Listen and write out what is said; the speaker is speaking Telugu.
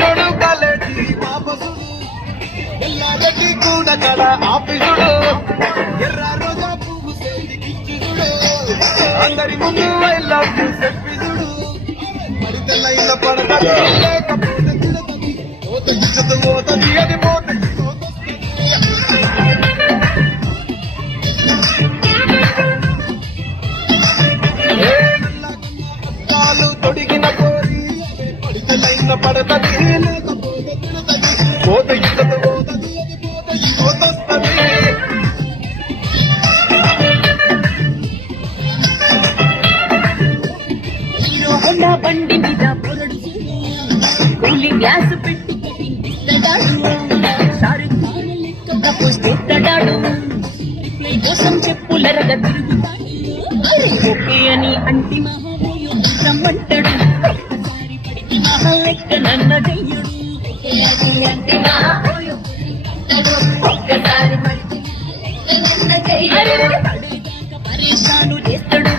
చూడు కాలేజీ పాపసుడు ఎల్లారెడ్డి కూడా కడ ఆఫీసుడు ఎర్ర రోజా పువ్వు సేదికిచ్చుడు అందరి ముందు ఐ లవ్ యూ చెప్పిసుడు పడితే లైన్ల పడతది లేకపోతే తిడతది పోత ఇచ్చదు పోతది అది పోతది తొడిగిన కోరి పడితే లైన్ల పడతది లేకపోతే తిడతది పోత ఇచ్చదు పోతది అది పోతది పోతొస్తది హీరో బండి మీద పొరడు కూలింగ్ గ్యాస్ పెట్టి కటింగ్ ఇస్తాడు షారుఖ్ ఖాన్ లెక్క ప్రపోజ్ చేస్తాడు రిప్లై కోసం చెప్పులరగ తిరుగుతాడు అరే ఓకే అని అంటి మహాబోయో రమ్మంటాడు ఒక్కసారి పడితే మహా లెక్క నన్న చెయ్యడు అంటే మహాబోయో ఒక్కసారి పడితే నన్న చెయ్యడు పడేదాకా పరేషాను చేస్తాడు